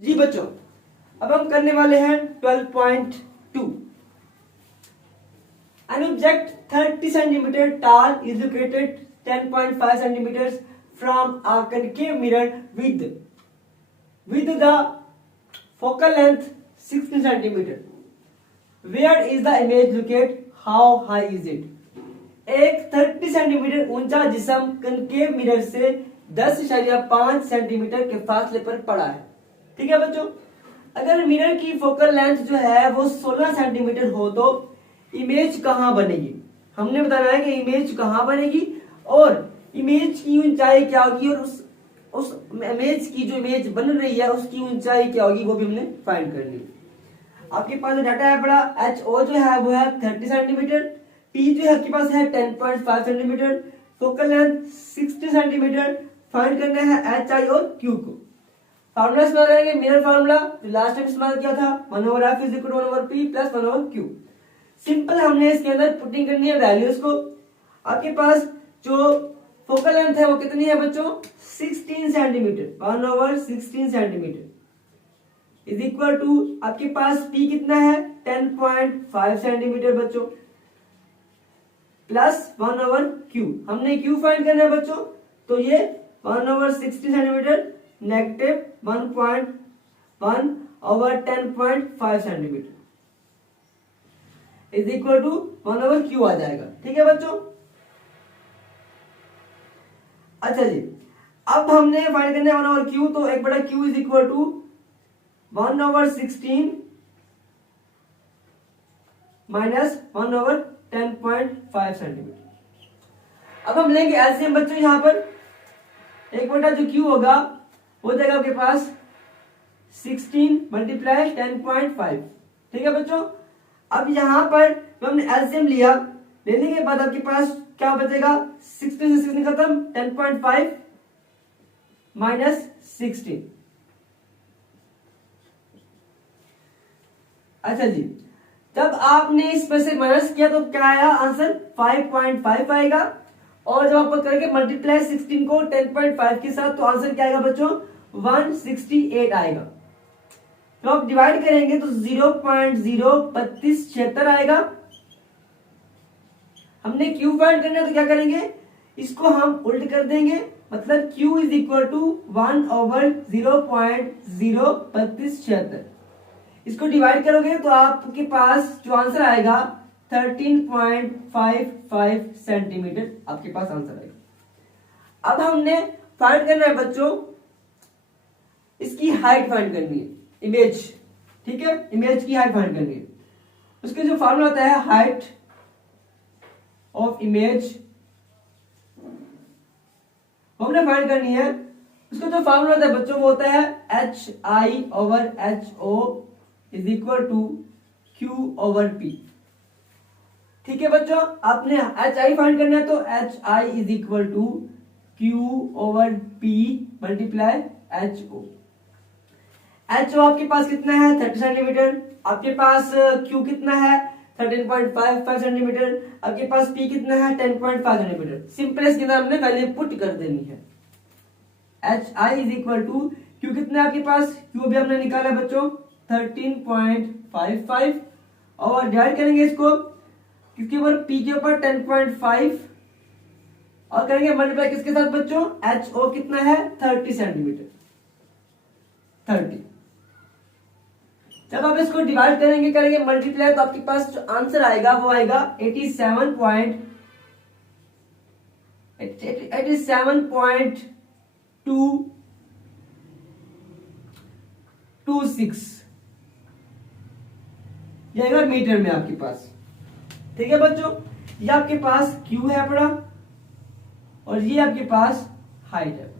जी बच्चों, अब हम करने वाले हैं 12.2। An object 30 centimeter tall is located 10.5 centimeters from a concave mirror with the focal length 16 centimeter. Where is the image located? How high is it? एक 30 centimetre ऊंचा जिस्म कनकेव मिरर से 10.5 सेंटीमीटर के फासले पर पड़ा है। ठीक है बच्चों, अगर मिरर की फोकल लेंथ जो है वो 16 सेंटीमीटर हो तो इमेज कहां बनेगी? हमने बताना है कि इमेज कहां बनेगी और इमेज की ऊंचाई क्या होगी और उस इमेज की जो इमेज बन रही है उसकी ऊंचाई क्या होगी वो भी हमने फाइंड करनी है। आपके पास जो डाटा है बड़ा HO जो है वो है 30 सेंटीमीटर, P जो है आपके पास है 10.5 centimetre, focal length 60 centimetre. Find करना है HI और Q को। फार्मूला इस्तेमाल करेंगे मिरर फार्मूला जो लास्ट टाइम इस्तेमाल किया था 1/f = 1/p + 1/q। सिंपल हमने इसके अंदर पुटिंग करनी है वैल्यूज को। आपके पास जो फोकल लेंथ है वो कितनी है बच्चों? 16 centimetre, 1/16 centimetre is equal to आपके पास p कितना है 10.5 सेंटीमीटर बच्चों प्लस 1/q। हमने q फाइंड करना है बच्चों, तो ये 1/60 centimetre negative 1/10.5 centimetre is equal to 1/q आ जाएगा। ठीक है बच्चों। अच्छा जी, अब हमने फाइंड करना है 1/q, तो 1/q is equal to 1/16 minus 1/10.5 centimetre. अब हम लेंगे एलसीएम बच्चों, यहां पर 1/q होगा हो जाएगा आपके पास 16 × 10.5। ठीक है बच्चों। अब यहां पर जो हमने एलसीएम लिया, लेने के बाद आपके पास क्या बचेगा? 16 से 16 खत्म, 10.5 माइनस 16। अच्छा जी, जब आपने इसमें से माइनस किया तो क्या आया आंसर? 5.5 आएगा। और जब आप करके मल्टीप्लाई 16 को 10.5 के साथ तो आंसर क्या आएगा बच्चों? 168 आएगा। तो आप डिवाइड करेंगे तो 0.03276 आएगा। हमने Q फाइंड करना है तो क्या करेंगे? इसको हम उल्ट कर देंगे, मतलब Q इज इक्वल टू 1/0.03276। इसको डिवाइड करोगे तो आपके पास जो आंसर आएगा 13.55 सेंटीमीटर आपके पास आंसर आएगा। अब हमने फाइंड करना है बच्चों इसकी हाइट फाइंड करनी है, इमेज। ठीक है, इमेज की हाइट फाइंड करनी है। उसके जो फार्मूला होता है हाइट ऑफ इमेज हमने फाइंड करनी है। उसका जो फार्मूला होता है बच्चों वो होता है HI/HO is equal to Q/P। ठीक है बच्चों, आपने HI फाइंड करना है तो HI is equal to Q/P multiply HO। HO आपके पास कितना है? 30 सेंटीमीटर। आपके पास Q कितना है? 13.55 सेंटीमीटर। आपके पास P कितना है? 10.5 सेंटीमीटर। सिंपल इसके अंदर हमने वैल्यू पुट कर देनी है। HI is equal to Q कितना है आपके पास? Q भी हमने निकाला बच्चों 13.55 और डिवाइड करेंगे इसको किसके ऊपर? P के ऊपर 10.5 और करेंगे मल्टीप्लाई किसके साथ बच्चों? HO कितना है? 30 सेंटीमीटर 30। जब आप इसको डिवाइड करेंगे मल्टीप्लाई तो आपके पास जो आंसर आएगा वो आएगा 87.226 ये आएगा मीटर में आपके पास। ठीक है बच्चों, ये आपके पास Q है बड़ा और ये आपके पास हाइट है।